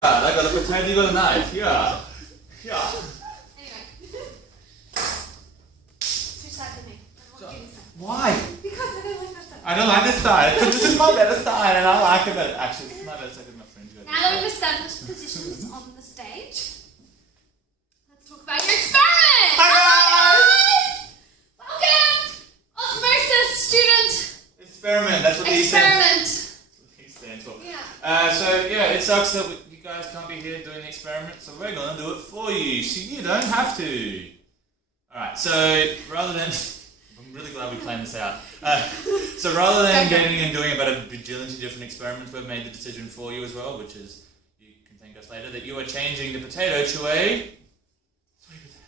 I got a potato, you got a knife. Yeah. Yeah. Anyway. Switch sides with me. I want you to say. Why? Because I don't like that side. I don't like this side, because this is my better side, and I like it better. Actually, it's my better side because my friends go. Now that we've established positions on the stage, let's talk about your experiment! Hi guys! Welcome! Osmosis student Experiment, that's what he experiment! That's what he stands for. Yeah. So yeah, it sucks that you guys can't be here doing the experiment, so we're going to do it for you, so you don't have to. Alright, so rather than... I'm really glad we planned this out. So rather than getting and doing about a bajillion different experiments, we've made the decision for you as well, which is, you can thank us later, that you are changing the potato to a sweet potato.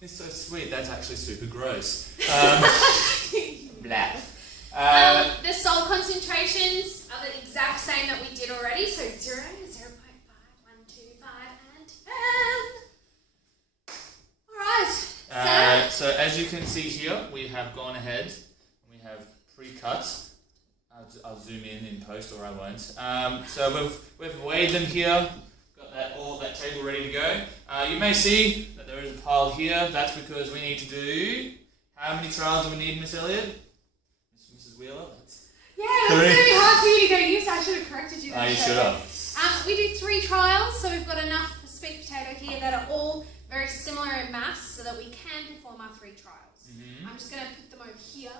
It's so sweet, that's actually super gross. Blah. The salt concentrations are the exact same that we did already, so 0, 0.5, 1, 2, 5, and 10. Alright, So as you can see here, we have gone ahead and we have pre-cut. I'll zoom in post, or I won't. So we've weighed them here, got that table ready to go. You may see that there is a pile here. That's because we need to do, how many trials do we need, Miss Elliott? Mrs. Wheeler? yeah, it's going to be hard for you to go use. I should have corrected you. You should have. We do 3 trials, so we've got enough sweet potato here that are all very similar in mass, so that we can perform our 3 trials. I'm just going to put them over here.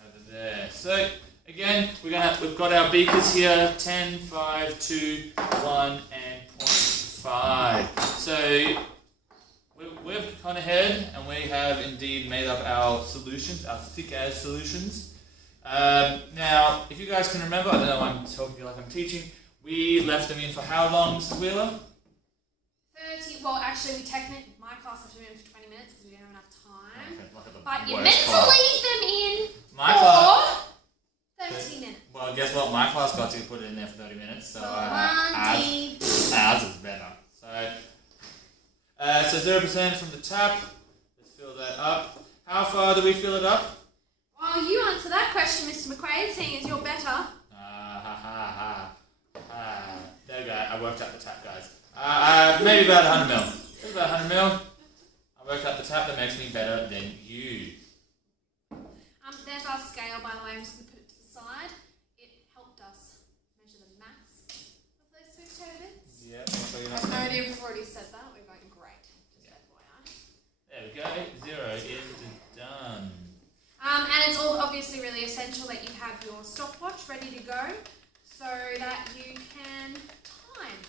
Over there. So again, we've got our beakers here: 10, 5, 2, 1, and 0.5. So we've gone ahead and we have indeed made up our solutions, our thick as solutions. Now, if you guys can remember, I don't know, I'm talking like I'm teaching. We left them in for how long, Mrs. Wheeler? 30. Well, actually, my class has to be in for 20 minutes because we don't have enough time. Okay, But you're meant to leave them in My class. for 30 minutes. Well, guess what? My class got to put it in there for 30 minutes, so Auntie. ours is better. So 0% from the tap. Let's fill that up. How far do we fill it up? Well, you answer that question, Mr. McQuaid, seeing as you're better. There we go. I worked out the tap, guys. Maybe about 100 mil. Maybe about 100 mil. I worked out the tap. That makes me better than you. There's our scale, by the way. I'm just going to put it to the side. It helped us measure the mass of those sweet potato bits. Yeah, make sure you're I not have no idea if we've already said that. We're going great. Just FYI. There we go. 0 is done. And it's all obviously really essential that you have your stopwatch ready to go so that you can time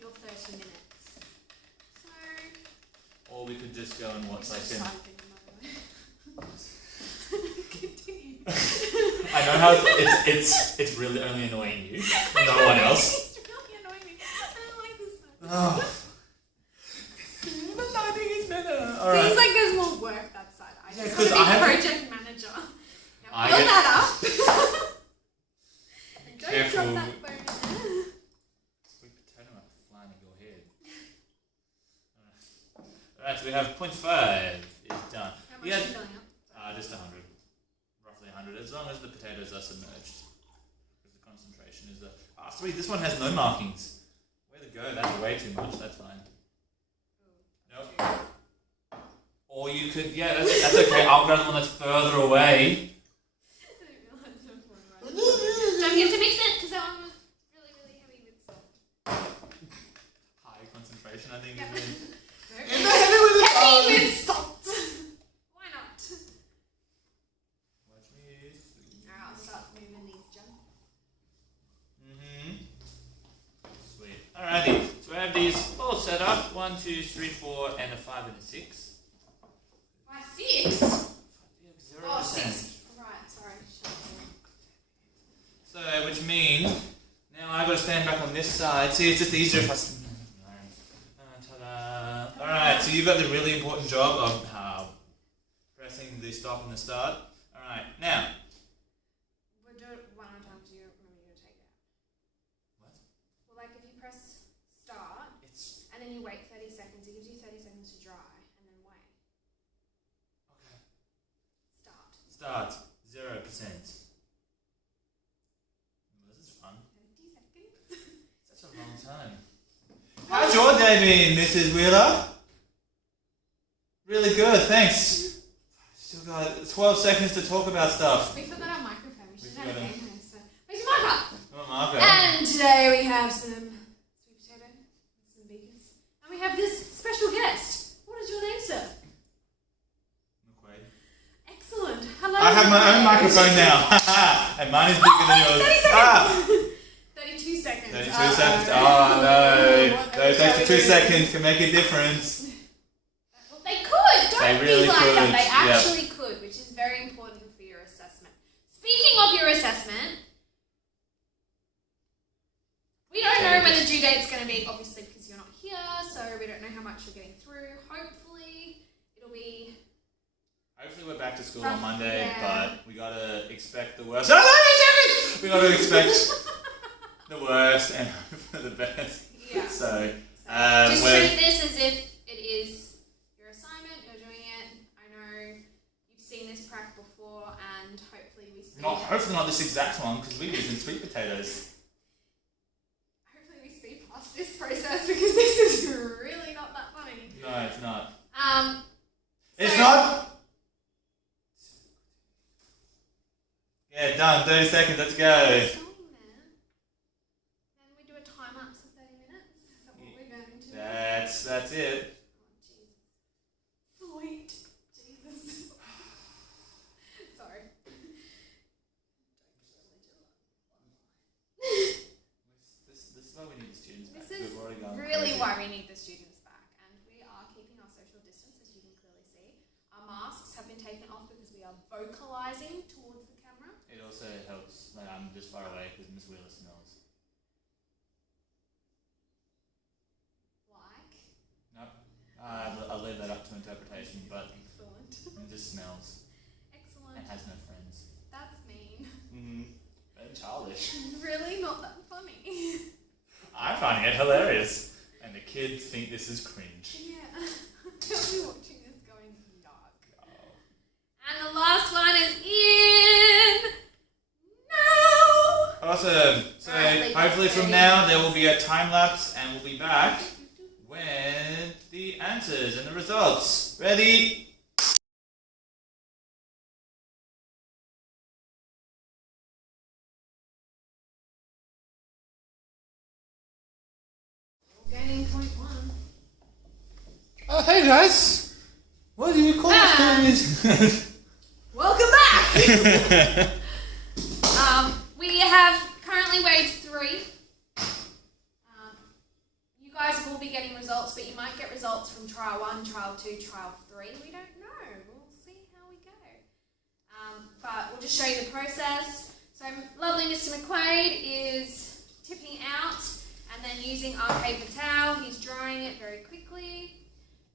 your 30 minutes. So, Or we could just go and watch like Continue. I know how it's really only annoying you, no one else. It's really annoying me. I don't like this side. Oh. But I think it's better. Seems like there's more work that side. I just want to 'cause be I have- project manager. Now I fill get- that up. And don't Careful. drop that phone in there. Sweet potato might fly in your head. Alright, so we have 0.5 is done. How much are you filling up? Just 100. Roughly 100, as long as the potatoes are submerged. Because the concentration is sweet, this one has no markings. Way to go, that's way too much, that's fine. Nope. Or you could, that's okay, I'll grab the one that's further away. Don't forget to mix it because that one was really, really heavy with salt. High concentration, I think. Yep. Is it Heavy with salt. Why not? Watch me. Alright, I'll start moving these junk. Sweet. Alrighty, so we have these all set up. 1, 2, 3, 4, and a 5 and a 6. Why 6? 0%. Oh, 6. Right, sorry. So, which means now I've got to stand back on this side. See, it's just easier if I. Ta-da! Alright, so you've got the really important job of pressing the stop and the start. Alright, now. We'll do it one more time. Do you remember to take it out? What? Well, like if you press start and then you wait 30 seconds, it gives you 30 seconds to dry and then wait. Okay. Start. 0%. This is fun. 30 seconds. Such a long time. How's your day been, Mrs. Wheeler? Really good, thanks. Still got 12 seconds to talk about stuff. We forgot our microphone. We should have a game host. Where's your marker? Oh, marker. And today we have some sweet potato and some beacons. And we have this special guest. What is your name, sir? McQuaid. Excellent. Hello. I have my own microphone now. And mine is bigger than yours. 30 seconds. 32 seconds. 32 seconds. Oh no. Those extra 2 seconds can make a difference. Well, they could. Don't They really be like could. that. They actually could, which is very important for your assessment. Speaking of your assessment, we don't know when the due date's going to be, obviously, because you're not here, so we don't know how much you're getting through. Hopefully, it'll be... Hopefully we're back to school on Monday, yeah. but we gotta expect the worst. Oh, no, we gotta expect the worst and hope for the best. Yeah. So, Just we're treat this as if it is your assignment, you're doing it. I know you've seen this prac before, and hopefully we see... hopefully not this exact one, because we're using sweet potatoes. Hopefully we speed past this process, because this is really not that funny. No, it's not. So- It's not? Yeah, done. 30 seconds, let's go. It's going there. Then we do a time lapse of 30 minutes. Is that what we're going to do? That's it. Oh, Jesus. Sweet Jesus. Sorry. This is why we need the students back. This is We've already gone really crazy. why we need the students back, and we are keeping our social distance, as you can clearly see. Our masks have been taken off because we are vocalizing towards the camera. It also helps that I'm just far away because Miss Wheeler smells. Like. Nope. I'll leave that up to interpretation, but Excellent. it just smells Excellent. and has no friends. That's mean. Very childish. Really not that funny. I'm finding it hilarious. And the kids think this is cringe. Yeah. They'll be watching this going dark. Oh. And the last one is Ian. No. Awesome. So Alright, hopefully from ready. now there will be a time lapse and we'll be back with the answers and the results. Ready? Gaining point 1. Oh, hey guys. What do you call this? Welcome back. We have currently weighed 3. You guys will be getting results, but you might get results from trial 1, trial 2, trial 3. We don't know. We'll see how we go. But we'll just show you the process. So lovely Mr. McQuaid is tipping out and then using our paper towel. He's drying it very quickly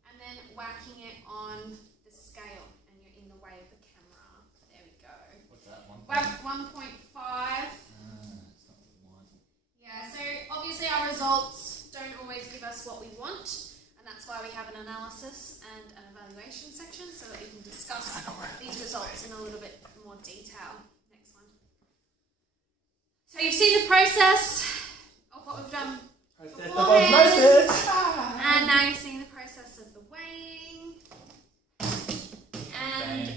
and then whacking it on the scale. And you're in the way of the camera. There we go. What's that one? Whack 1.5. It's not what we want. Yeah, so obviously our results don't always give us what we want, and that's why we have an analysis and an evaluation section so that we can discuss these results in a little bit more detail. Next one. So you've seen the process of what we've done beforehand, and now you're seeing the process of the weighing. And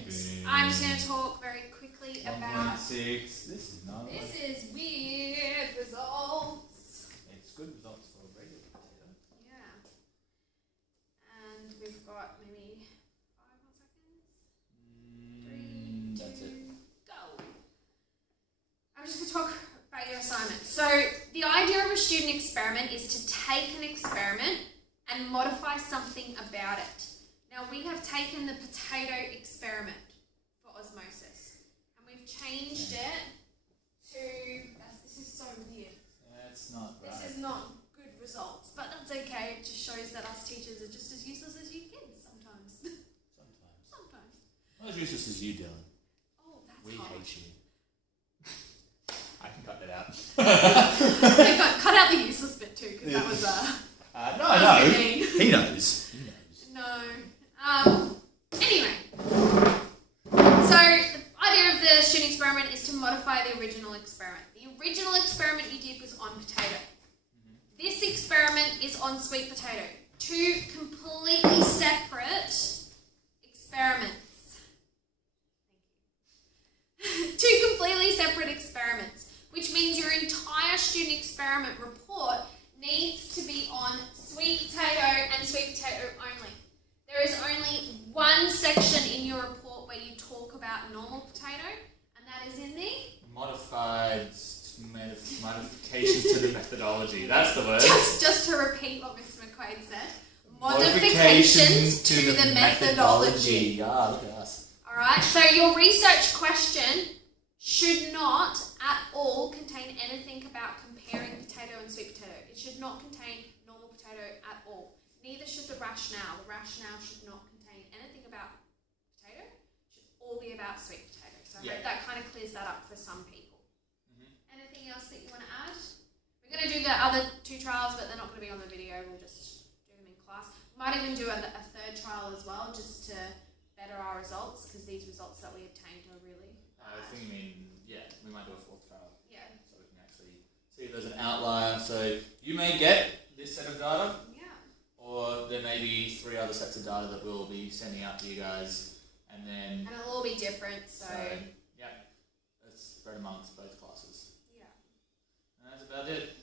I'm just going to talk very quickly about 1.6. This is not. this is weird results. It's good results for a regular potato. Yeah. And we've got maybe 5 more seconds. 3, 2, That's it. go. I'm just going to talk about your assignment. So the idea of a student experiment is to take an experiment and modify something about it. Now we have taken the potato experiment for osmosis and we've changed it to, this is so weird. That's not right. This is not good results, but that's okay. It just shows that us teachers are just as useless as you kids sometimes. Sometimes. Sometimes. Not as useless as you, Dylan. Oh, that's We hard. hate you. I can cut that out. Okay, cut out the useless bit too, because that was that was no. mean. He knows. No. Anyway. So the idea of the student experiment is to modify the original experiment. The original experiment you did was on potato. This experiment is on sweet potato. Two completely separate experiments. Two completely separate experiments, which means your entire student experiment report needs to be on sweet potato and sweet potato only. There is only one section in your report where you talk about normal potato, and that is in the modifications to the methodology. That's the word. just to repeat what Mr. McQuaid said. Modifications to the methodology. Ah, look at us. Alright, so your research question should not at all contain anything about comparing potato and sweet potato. It should not contain normal potato at all. Neither should the rationale. The rationale should not contain anything about potato. It should all be about sweet potato. So I hope that kind of clears that up for some people. Anything else that you want to add? We're going to do the other two trials, but they're not going to be on the video. We'll just do them in class. We might even do a third trial as well, just to better our results, because these results that we obtained are really I think we might do a fourth trial. Yeah. So we can actually see if there's an outlier. So you may get this set of data, or there may be 3 other sets of data that we'll be sending out to you guys, and it'll all be different. So yeah, it's spread amongst both classes. Yeah. And that's about it.